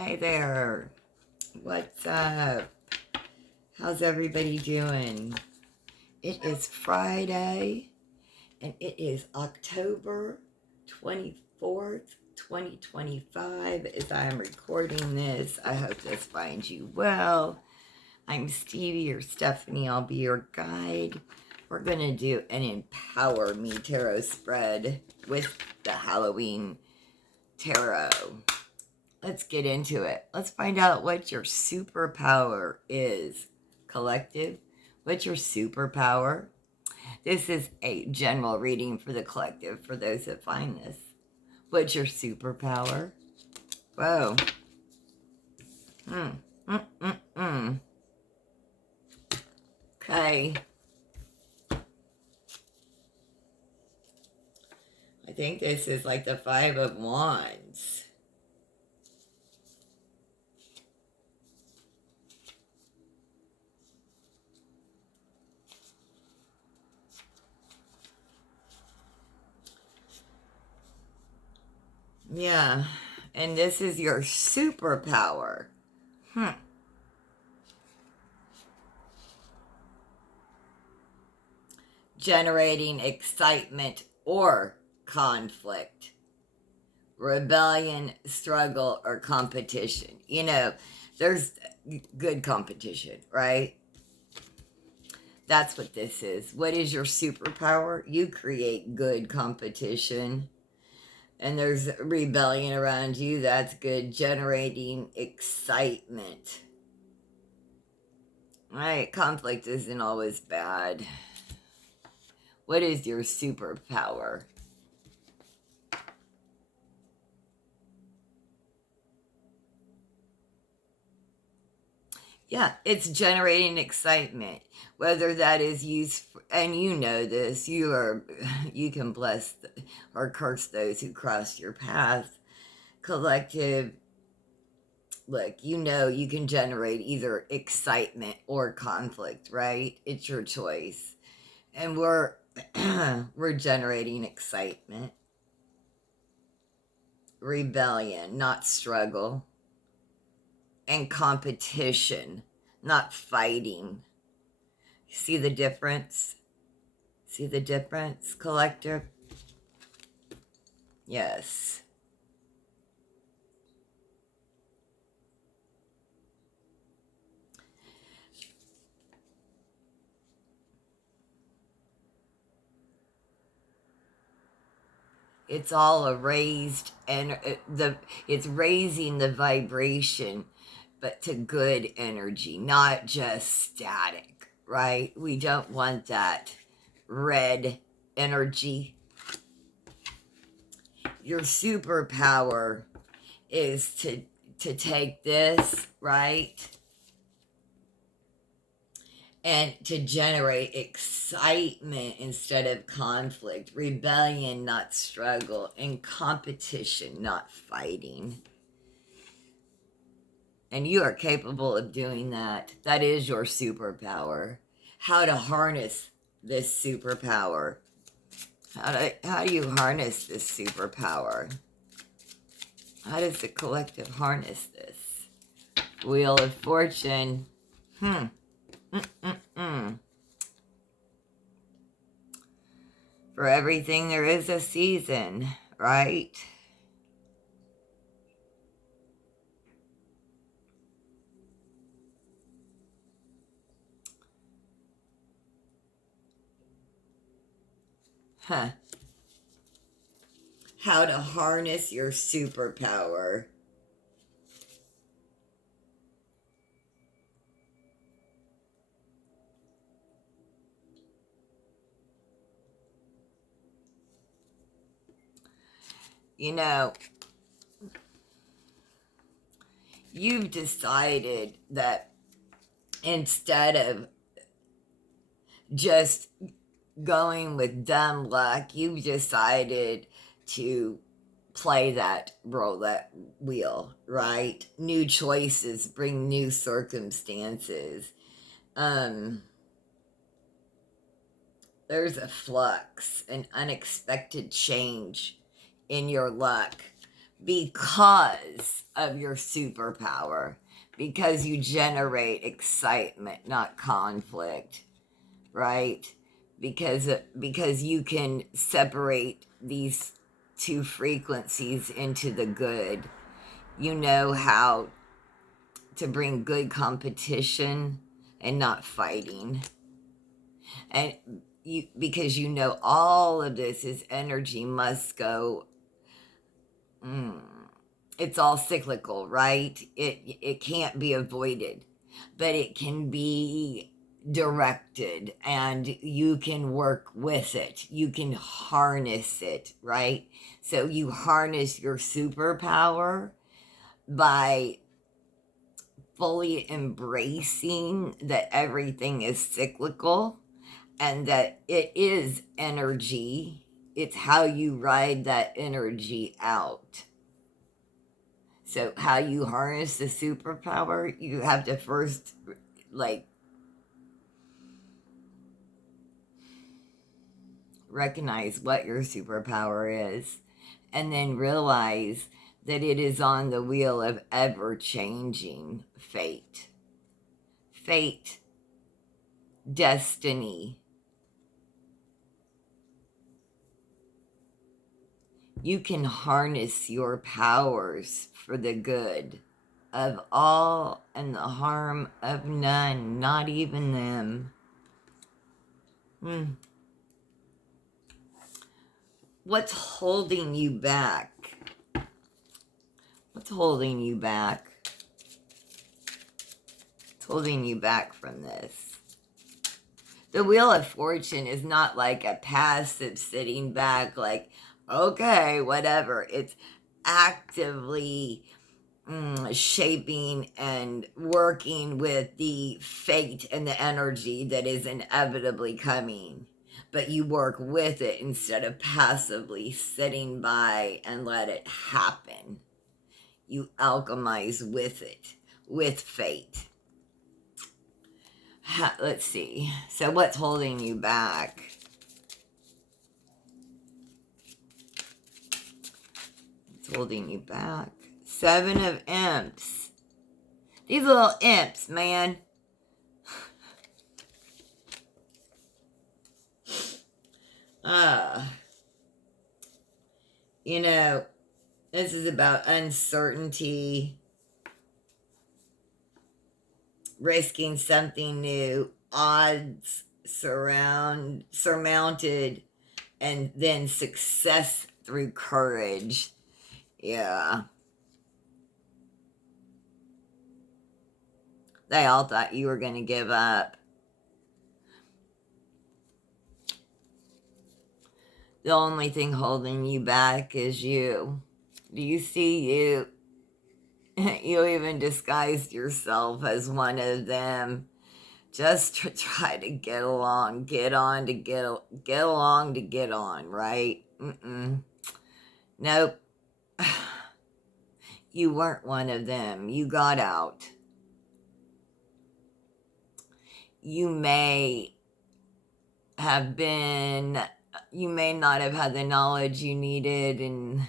Hey there. What's up? How's everybody doing? It is Friday and it is October 24th, 2025 as I am recording this. I hope this finds you well. I'm Stevie or Stephanie. I'll be your guide. We're going to do an Empower Me Tarot spread with the Halloween Tarot. Let's get into it. Let's find out what your superpower is. Collective, what's your superpower? This is a general reading for the collective for those that find this. What's your superpower? Whoa. Okay. I think this is like the Five of Wands. Yeah, and this is your superpower. Generating excitement or conflict, rebellion, struggle, or competition. You know, there's good competition, right? That's what this is. What is your superpower? You create good competition. And there's rebellion around you. That's good. Generating excitement. Right? Conflict isn't always bad. What is your superpower? Yeah, it's generating excitement. Whether that is used, and you know this, you can bless or curse those who cross your path. Collective, look, you know you can generate either excitement or conflict, right? It's your choice. And we're we're generating excitement, rebellion, not struggle, and competition, not fighting. See the difference? See the difference, collective? Yes. It's all a raised, and it's raising the vibration, but to good energy, not just static, right? We don't want that red energy. Your superpower is to take this, right, and to generate excitement instead of conflict, rebellion, not struggle, and competition, not fighting. And you are capable of doing that. That is your superpower. How to harness this superpower. How do you harness this superpower? How does the collective harness this? Wheel of Fortune. For everything there is a season, right? How to harness your superpower. You know, you've decided that instead of just going with dumb luck, you've decided to play that roulette wheel, right? New choices bring new circumstances. There's a flux, an unexpected change in your luck because of your superpower because you generate excitement, not conflict, right? Because you can separate these two frequencies into the good. You know how to bring good competition and not fighting. And you, because you know all of this is energy must go. It's all cyclical, right? It can't be avoided, but it can be directed, and you can work with it. You can harness it, right? So you harness your superpower by fully embracing that everything is cyclical and that it is energy. It's how you ride that energy out. So, how you harness the superpower, you have to first, like, recognize what your superpower is, and then realize that it is on the wheel of ever changing fate. Fate, destiny. You can harness your powers for the good of all and the harm of none, not even them. What's holding you back? What's holding you back? What's holding you back from this? The Wheel of Fortune is not like a passive sitting back, like, okay, whatever. It's actively shaping and working with the fate and the energy that is inevitably coming. But you work with it instead of passively sitting by and let it happen. You alchemize with it, with fate. Let's see. So what's holding you back? What's holding you back? 7 of Imps. These little imps, man. You know, this is about uncertainty, risking something new, odds surmounted, and then success through courage. Yeah. They all thought you were going to give up. The only thing holding you back is you. Do you see you? You even disguised yourself as one of them just to try to get along, get on to get along to get on, right? Nope. You weren't one of them. You got out. You may not have had the knowledge you needed, and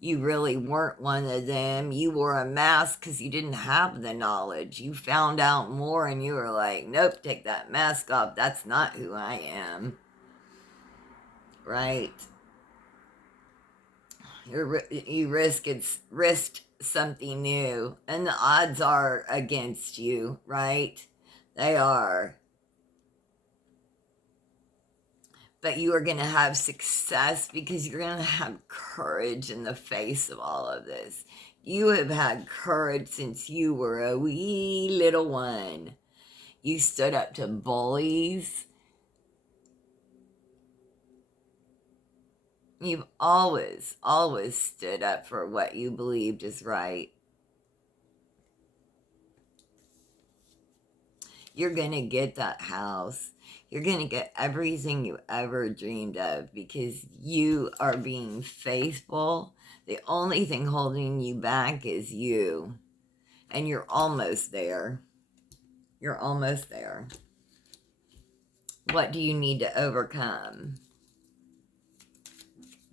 you really weren't one of them. You wore a mask because you didn't have the knowledge. You found out more and you were like, nope, take that mask off. That's not who I am. Right? You risked something new, and the odds are against you, right? They are. But you are going to have success because you're going to have courage in the face of all of this. You have had courage since you were a wee little one. You stood up to bullies. You've always, always stood up for what you believed is right. You're going to get that house. You're going to get everything you ever dreamed of because you are being faithful. The only thing holding you back is you. And you're almost there. You're almost there. What do you need to overcome?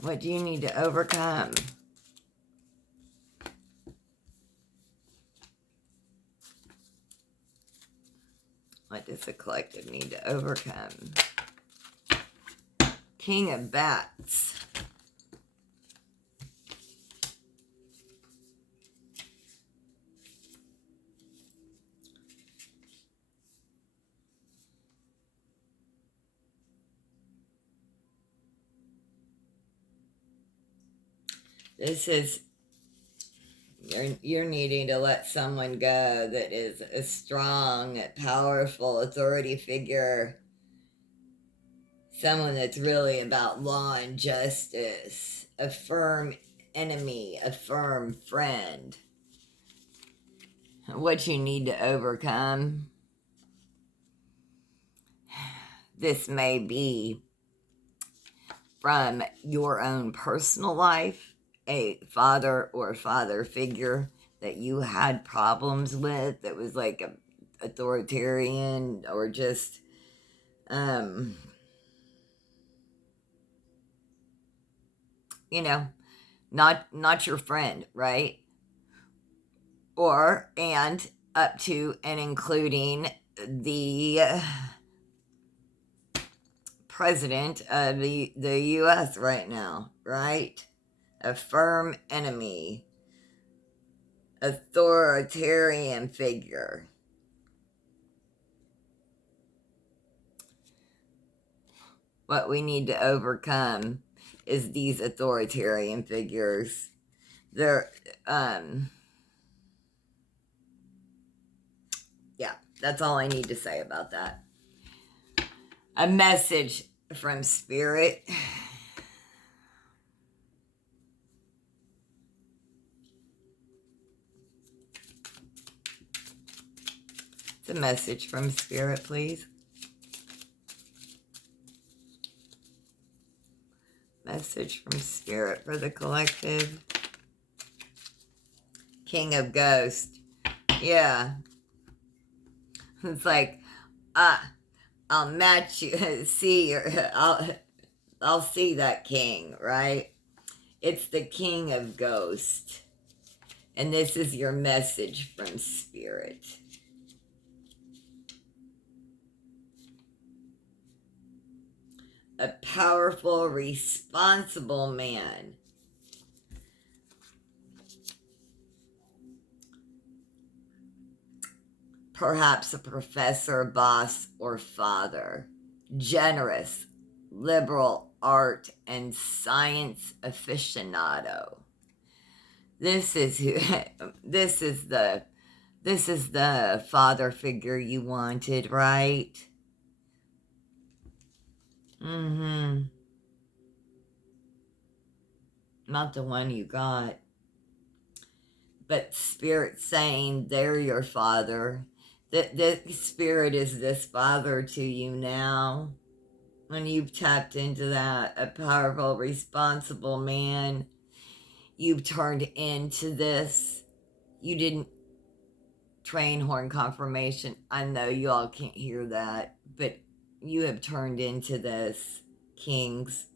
What do you need to overcome? What does the collective need to overcome? King of Bats. This is, you're needing to let someone go that is a strong, powerful authority figure. Someone that's really about law and justice. A firm enemy, a firm friend. What you need to overcome. This may be from your own personal life, a father or father figure that you had problems with that was like a authoritarian or just you know, not your friend, right? Or and up to and including the president of the US right now, right? A firm enemy, authoritarian figure. What we need to overcome is these authoritarian figures. They're yeah, that's all I need to say about that. A message from Spirit. It's a message from Spirit, please. Message from Spirit for the collective. King of Ghost. Yeah. It's like, I'll match you, see your, I'll see that king, right? It's the King of Ghost. And this is your message from Spirit. A powerful, responsible man. Perhaps a professor, boss, or father. Generous, liberal, art, and science aficionado. This is who, this is the father figure you wanted, right? Not the one you got. But Spirit saying they're your father. That the Spirit is this father to you now. When you've tapped into that, a powerful, responsible man, you've turned into this. You didn't train horn confirmation. I know you all can't hear that, but you have turned into this, kings.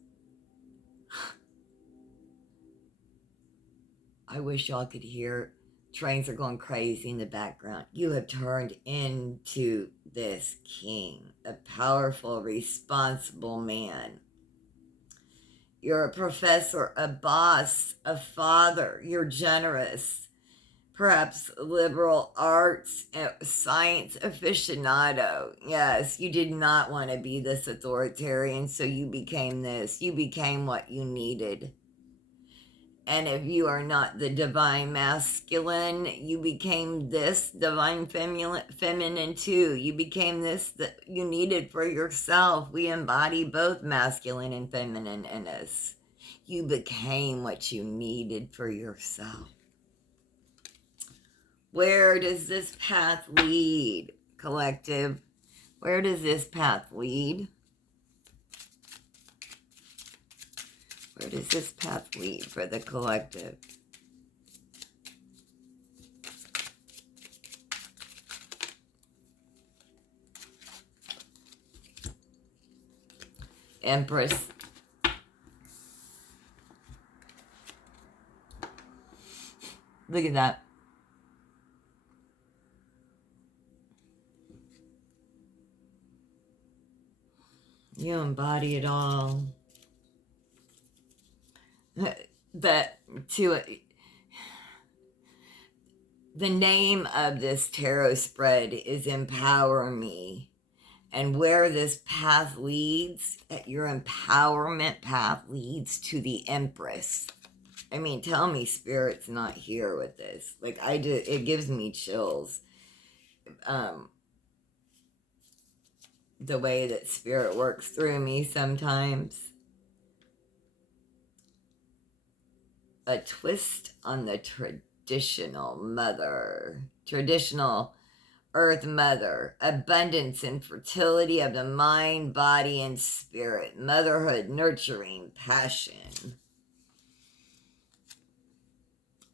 I wish y'all could hear. Trains are going crazy in the background. You have turned into this king, a powerful, responsible man. You're a professor, a boss, a father. You're generous. Perhaps liberal arts, science aficionado. Yes, you did not want to be this authoritarian, so you became this. You became what you needed. And if you are not the divine masculine, you became this divine feminine too. You became this that you needed for yourself. We embody both masculine and feminine in us. You became what you needed for yourself. Where does this path lead, collective? Where does this path lead? Where does this path lead for the collective? Empress. Look at that. You embody it all. But to the name of this tarot spread is Empower Me. And where this path leads, your empowerment path leads to the Empress. I mean, tell me Spirit's not here with this. Like, it gives me chills. The way that Spirit works through me sometimes. A twist on the traditional Earth Mother, abundance and fertility of the mind, body, and spirit, motherhood, nurturing, passion.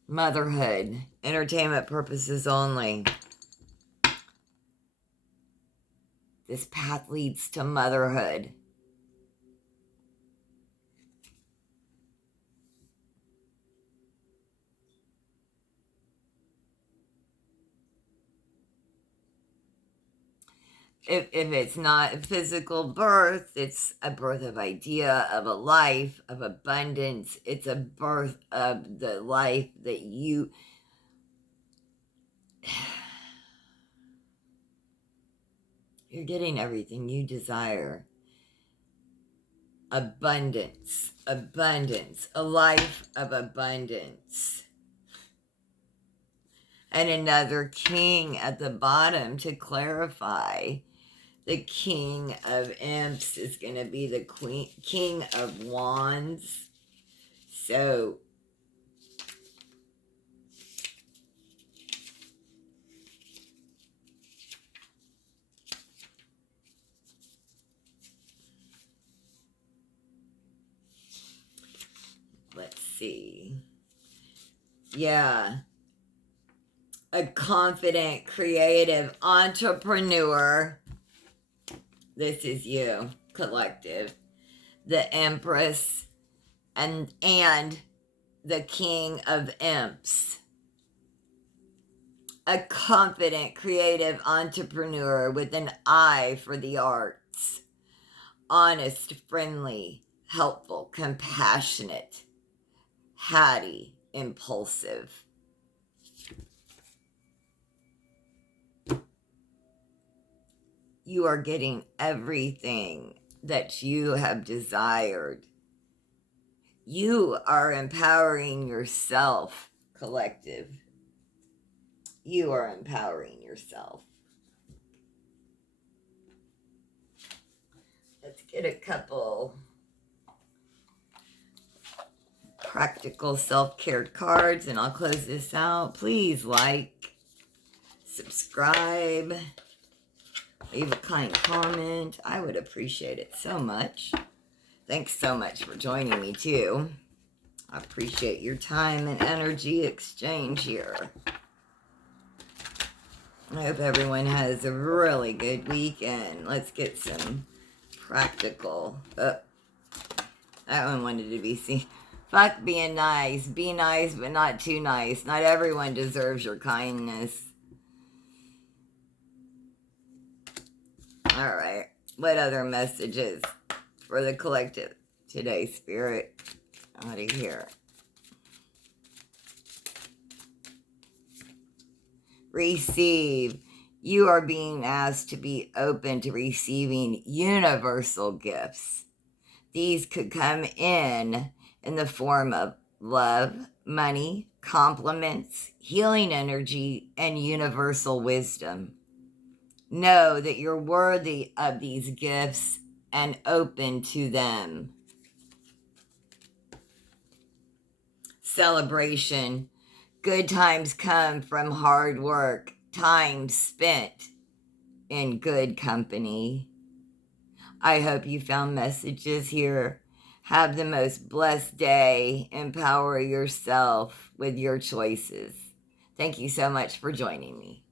Motherhood, entertainment purposes only. This path leads to motherhood. If it's not a physical birth, it's a birth of idea, of a life, of abundance. It's a birth of the life that you're getting everything you desire. Abundance, a life of abundance. And another king at the bottom to clarify. The King of Imps is going to be the King of Wands. So, let's see. Yeah. A confident, creative entrepreneur. This is you, collective. The Empress and the King of Imps. A confident, creative entrepreneur with an eye for the arts. Honest, friendly, helpful, compassionate, hatty, impulsive. You are getting everything that you have desired. You are empowering yourself, collective. You are empowering yourself. Let's get a couple practical self-care cards and I'll close this out. Please like, subscribe, leave a kind comment. I would appreciate it so much. Thanks so much for joining me too. I appreciate your time and energy exchange here. I hope everyone has a really good weekend. Let's get some practical. That one wanted to be seen. Fuck being nice. Be nice, but not too nice. Not everyone deserves your kindness. All right. What other messages for the collective today, Spirit? Out of here. Receive. You are being asked to be open to receiving universal gifts. These could come in the form of love, money, compliments, healing energy, and universal wisdom. Know that you're worthy of these gifts and open to them. Celebration. Good times come from hard work, time spent in good company. I hope you found messages here. Have the most blessed day. Empower yourself with your choices. Thank you so much for joining me.